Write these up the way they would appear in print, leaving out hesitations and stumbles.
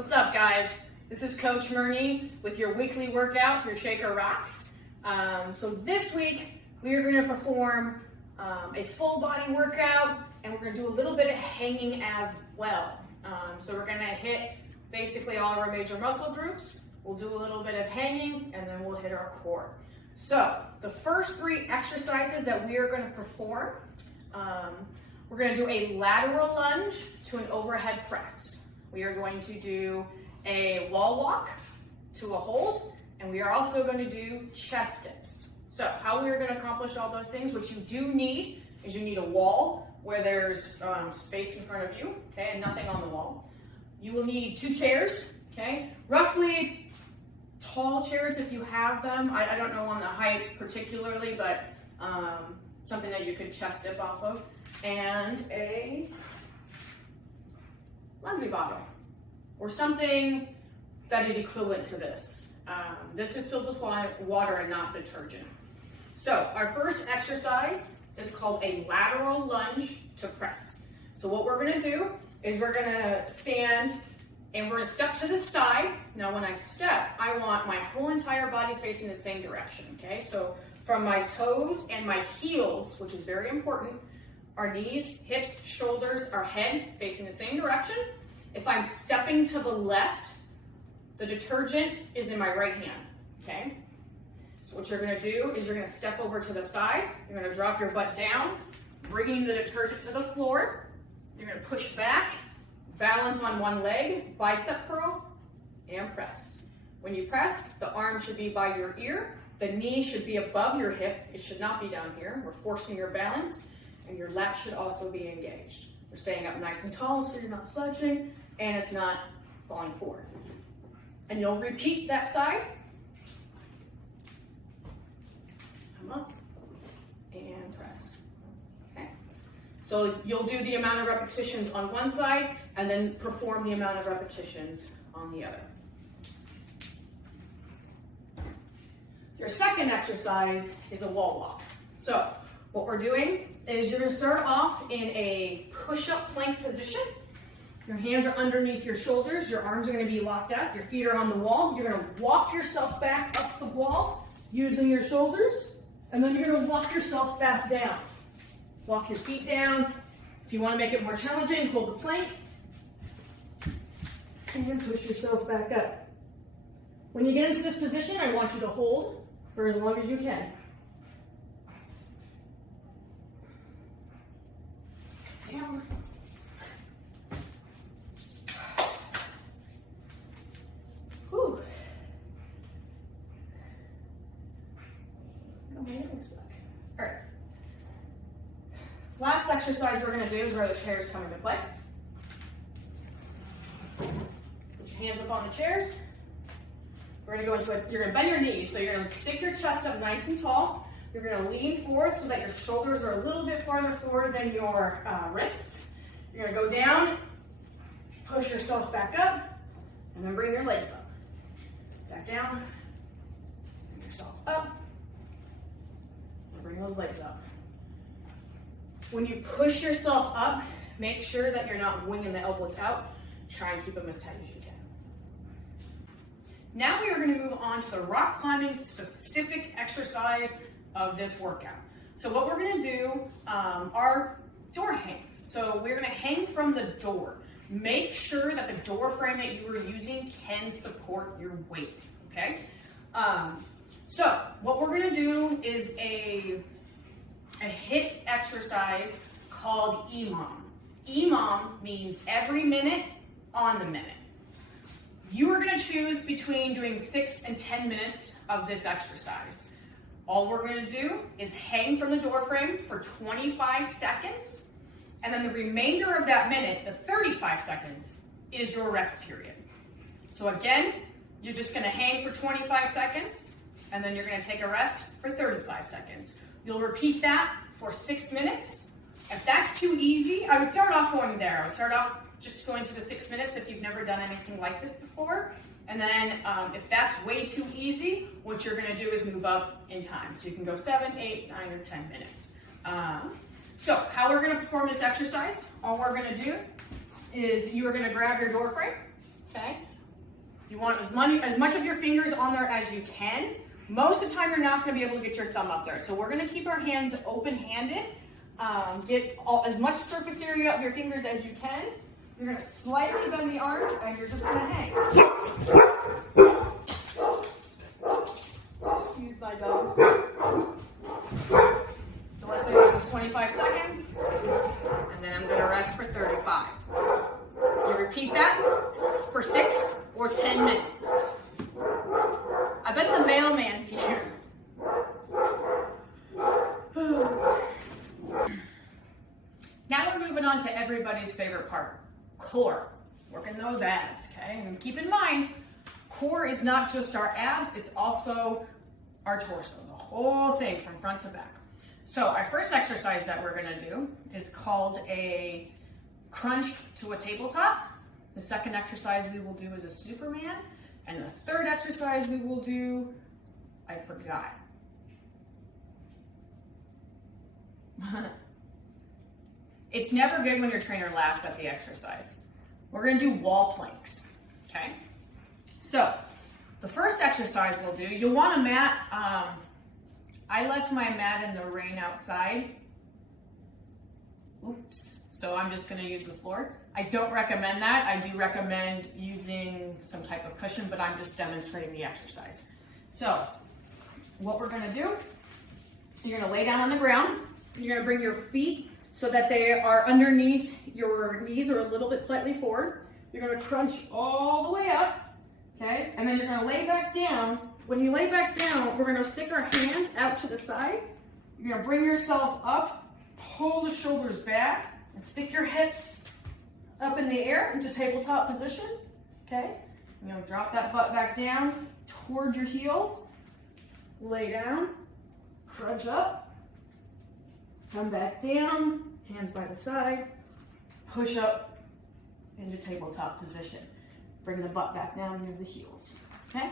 What's up, guys? This is Coach Murnie with your weekly workout through Shaker Rocks. So this week we are going to perform a full body workout, and we're going to do a little bit of hanging as well. So we're going to hit basically all of our major muscle groups. We'll do a little bit of hanging, and then we'll hit our core. So the first three exercises that we are going to perform, we're going to do a lateral lunge to an overhead press. We are going to do a wall walk to a hold, and we are also going to do chest dips. So how we are going to accomplish all those things, what you do need is you need a wall where there's space in front of you, okay, and nothing on the wall. You will need 2 chairs, okay, roughly tall chairs if you have them. I don't know on the height particularly, but something that you could chest dip off of, and a Lunge bottle or something that is equivalent to this. This is filled with water and not detergent. So our first exercise is called a lateral lunge to press. So what we're going to do is we're going to stand and we're going to step to the side. Now when I step, I want my whole entire body facing the same direction, okay? So from my toes and my heels, which is very important, our knees, hips, shoulders, our head facing the same direction. If I'm stepping to the left, the detergent is in my right hand, okay? So what you're gonna do is you're gonna step over to the side, you're gonna drop your butt down, bringing the detergent to the floor, you're gonna push back, balance on one leg, bicep curl, and press. When you press, the arm should be by your ear, the knee should be above your hip, it should not be down here. We're forcing your balance, and your lat should also be engaged. You're staying up nice and tall so you're not slouching, and it's not falling forward. And you'll repeat that side. Come up and press. Okay. So you'll do the amount of repetitions on one side and then perform the amount of repetitions on the other. Your second exercise is a wall walk. So what we're doing is you're going to start off in a push-up plank position. Your hands are underneath your shoulders, your arms are going to be locked out, your feet are on the wall. You're going to walk yourself back up the wall using your shoulders, and then you're going to walk yourself back down. Walk your feet down. If you want to make it more challenging, hold the plank, and then push yourself back up. When you get into this position, I want you to hold for as long as you can. Down. Whew. Got my leg stuck. All right. Last exercise we're going to do is where the chairs come into play. Put your hands up on the chairs. We're going to go into it. You're going to bend your knees, so you're going to stick your chest up nice and tall. You're going to lean forward so that your shoulders are a little bit farther forward than your wrists. You're going to go down, push yourself back up, and then bring your legs up. Back down, bring yourself up, and bring those legs up. When you push yourself up, make sure that you're not winging the elbows out. Try and keep them as tight as you can. Now we are going to move on to the rock climbing specific exercise of this workout. So what we're going to do are door hangs. So we're going to hang from the door. Make sure that the door frame that you are using can support your weight, okay? So what we're going to do is a HIIT exercise called EMOM. EMOM means every minute on the minute. You are going to choose between doing 6 and 10 minutes of this exercise. All we're going to do is hang from the door frame for 25 seconds, and then the remainder of that minute, the 35 seconds, is your rest period. So again, you're just going to hang for 25 seconds, and then you're going to take a rest for 35 seconds. You'll repeat that for 6 minutes. If that's too easy, I would start off going there. I would start off just going to the 6 minutes if you've never done anything like this before. And then if that's way too easy, what you're going to do is move up in time. So you can go 7, 8, 9, or 10 minutes. So how we're going to perform this exercise, all we're going to do is you are going to grab your door frame, okay? You want as much of your fingers on there as you can. Most of the time, you're not going to be able to get your thumb up there. So we're going to keep our hands open-handed. Get as much surface area of your fingers as you can. You're going to slightly bend the arms, and you're just going to hang. Excuse my dogs. So let's say that was 25 seconds, and then I'm going to rest for 35. You repeat that for 6 or 10 minutes. I bet the mailman's here. Now we're moving on to everybody's favorite part, core. Working those abs, okay? And keep in mind, core is not just our abs, it's also our torso, the whole thing from front to back. So our first exercise that we're gonna do is called a crunch to a tabletop. The second exercise we will do is a Superman. And the third exercise we will do, I forgot. It's never good when your trainer laughs at the exercise. We're gonna do wall planks, okay? So, the first exercise we'll do, you'll want a mat. I left my mat in the rain outside. Oops, so I'm just gonna use the floor. I don't recommend that. I do recommend using some type of cushion, but I'm just demonstrating the exercise. So, what we're gonna do, you're gonna lay down on the ground. You're gonna bring your feet so that they are underneath your knees or a little bit slightly forward. You're gonna crunch all the way up, okay? And then you're gonna lay back down. When you lay back down, we're gonna stick our hands out to the side. You're gonna bring yourself up, pull the shoulders back, and stick your hips up in the air into tabletop position, okay? You're gonna drop that butt back down toward your heels, lay down, crunch up, come back down, hands by the side, push up into tabletop position. Bring the butt back down near the heels, okay?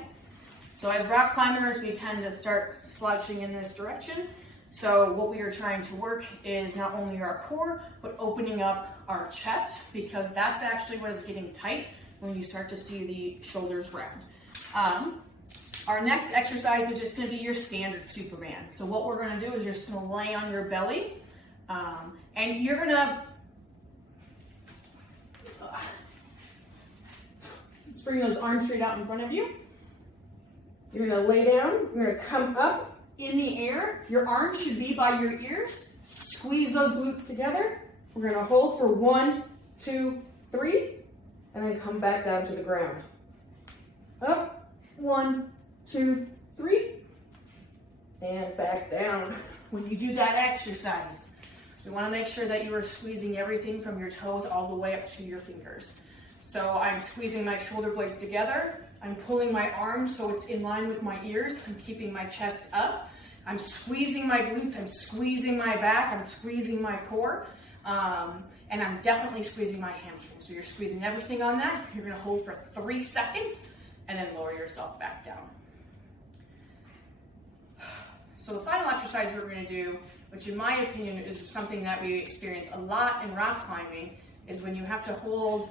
So as rock climbers, we tend to start slouching in this direction. So what we are trying to work is not only our core, but opening up our chest, because that's actually what is getting tight when you start to see the shoulders round. Our next exercise is just gonna be your standard Superman. So what we're gonna do is you're just gonna lay on your belly, and you're gonna, let's bring those arms straight out in front of you. You're gonna lay down, you're gonna come up in the air. Your arms should be by your ears. Squeeze those glutes together. We're gonna hold for 1, 2, 3, and then come back down to the ground. Up, 1, 2, 3, and back down. When you do that exercise, you wanna make sure that you are squeezing everything from your toes all the way up to your fingers. So I'm squeezing my shoulder blades together. I'm pulling my arms so it's in line with my ears. I'm keeping my chest up. I'm squeezing my glutes. I'm squeezing my back. I'm squeezing my core. And I'm definitely squeezing my hamstrings. So you're squeezing everything on that. You're gonna hold for 3 seconds and then lower yourself back down. So the final exercise we're gonna do, which in my opinion is something that we experience a lot in rock climbing, is when you have to hold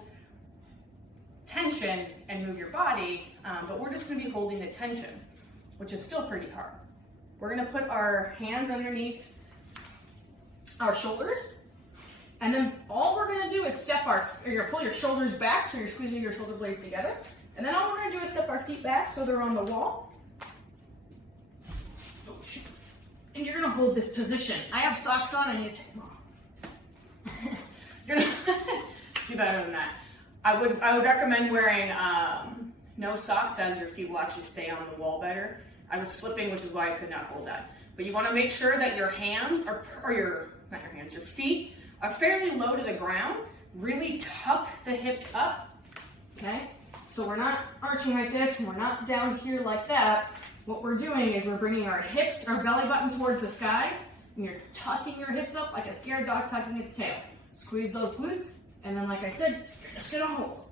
tension and move your body, but we're just gonna be holding the tension, which is still pretty hard. We're gonna put our hands underneath our shoulders, and then all we're gonna do is you're gonna pull your shoulders back, so you're squeezing your shoulder blades together, and then all we're gonna do is step our feet back so they're on the wall. Oh, shoot. And you're gonna hold this position. I have socks on, I need to take them off. You're gonna do better than that. I would recommend wearing no socks, as your feet will actually stay on the wall better. I was slipping, which is why I could not hold that. But you want to make sure that your hands your feet are fairly low to the ground. Really tuck the hips up, okay? So we're not arching like this, and we're not down here like that. What we're doing is we're bringing our hips, our belly button towards the sky, and you're tucking your hips up like a scared dog tucking its tail. Squeeze those glutes, and then like I said, you're just gonna hold.